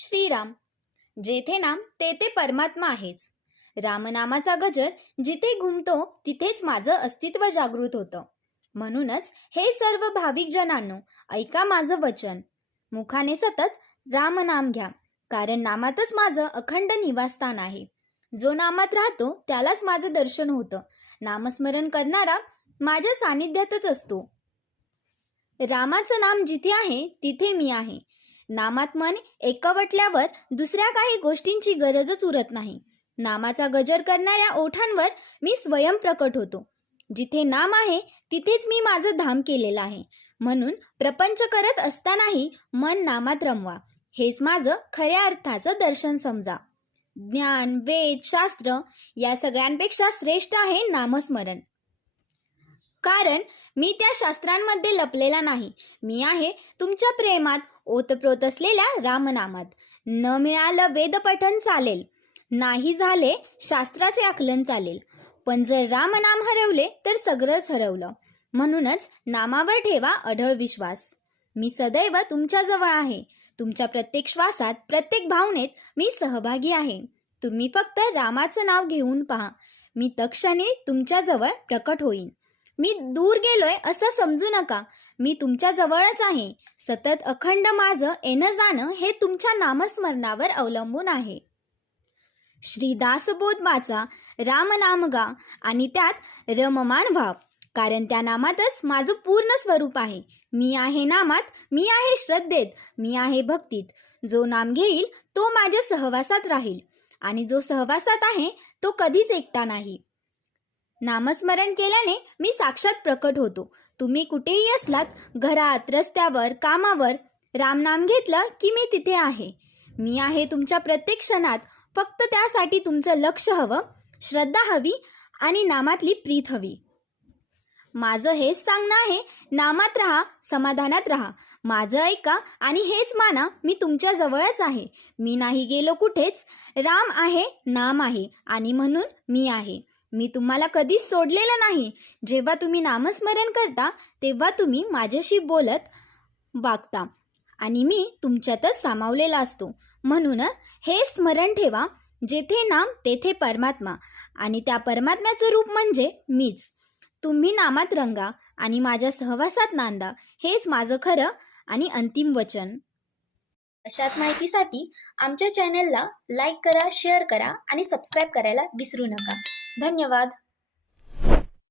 श्रीराम. जेथे नाम तेथे परमात्मा आहेच. रामनामाचा गजर जिथे घुमतो तिथेच माझं अस्तित्व जागृत होतं. म्हणूनच हे सर्व भाविक जनांनो, ऐका माझं वचन. मुखाने सतत रामनाम घ्या, कारण नामातच माझं अखंड निवासस्थान आहे. जो नामात राहतो त्यालाच माझं दर्शन होतं. नामस्मरण करणारा माझ्या सानिध्यातच असतो. रामाचं नाम जिथे आहे तिथे मी आहे. नामात मन एकवटल्यावर दुसऱ्या काही गोष्टींची गरजच उरत नाही. नामाचा गजर करणाऱ्या ओठांवर मी स्वयं प्रकट होतो. जिथे नाम आहे तिथेच मी माझं धाम केलेलं आहे. म्हणून प्रपंच करत असतानाही मन नामात रमवा. हेच माझं खऱ्या अर्थाचं दर्शन समजा. ज्ञान, वेद, शास्त्र या सगळ्यांपेक्षा श्रेष्ठ आहे नामस्मरण. कारण मी त्या शास्त्रांमध्ये लपलेला नाही. मी आहे तुमच्या प्रेमात ओतप्रोत असलेल्या रामनामात. न मिळालं वेदपठण चालेल, नाही झाले शास्त्राचे आकलन चालेल, पण जर रामनाम हरवले तर सगळंच हरवलं. म्हणूनच नामावर ठेवा अढळ विश्वास. मी सदैव तुमच्या जवळ आहे. तुमच्या प्रत्येक श्वासात, प्रत्येक भावनेत मी सहभागी आहे. तुम्ही फक्त रामाचं नाव घेऊन पहा. मी तत्क्षणी तुमच्या जवळ प्रकट होईन. मी दूर गेलोय असं समजू नका. मी तुमच्या जवळच आहे. सतत अखंड माझं येणं जाणं हे तुमच्या नामस्मरणावर अवलंबून आहे. श्री दासबोध वाचा, रामनाम गा आणि त्यात रममान व्हा. कारण त्या नामातच माझं पूर्ण स्वरूप आहे. मी आहे नामात, मी आहे श्रद्धेत, मी आहे भक्तीत. जो नाम घेईल तो माझ्या सहवासात राहील, आणि जो सहवासात आहे तो कधीच एकटा नाही. नामस्मरण केल्याने मी साक्षात प्रकट होतो. तुम्ही कुठेही असलात, घरात, रस्त्यावर, कामावर, रामनाम घेतलं की मी तिथे आहे. मी आहे तुमच्या प्रत्येक क्षणात. फक्त त्यासाठी तुमचं लक्ष हवं, श्रद्धा हवी आणि नामातली प्रीत हवी. माझं हेच सांगणं आहे, नामात राहा, समाधानात राहा. माझं ऐका आणि हेच माना, मी तुमच्या जवळच आहे. मी नाही गेलो कुठेच. राम आहे, नाम आहे आणि म्हणून मी आहे. मी तुम्हाला कधीच सोडलेलं नाही. जेव्हा तुम्ही नामस्मरण करता तेव्हा तुम्ही माझ्याशी बोलत वागता आणि मी तुमच्यातच सामावलेला असतो. म्हणून हे स्मरण ठेवा, जेथे नाम तेथे परमात्मा, आणि त्या परमात्म्याचं रूप म्हणजे मीच. तुम्ही नामात रंगा आणि माझ्या सहवासात नांदा. हेच माझं खरं आणि अंतिम वचन. अशाच माहितीसाठी आमच्या चॅनलला लाईक करा, शेअर करा आणि सबस्क्राईब करायला विसरू नका. धन्यवाद.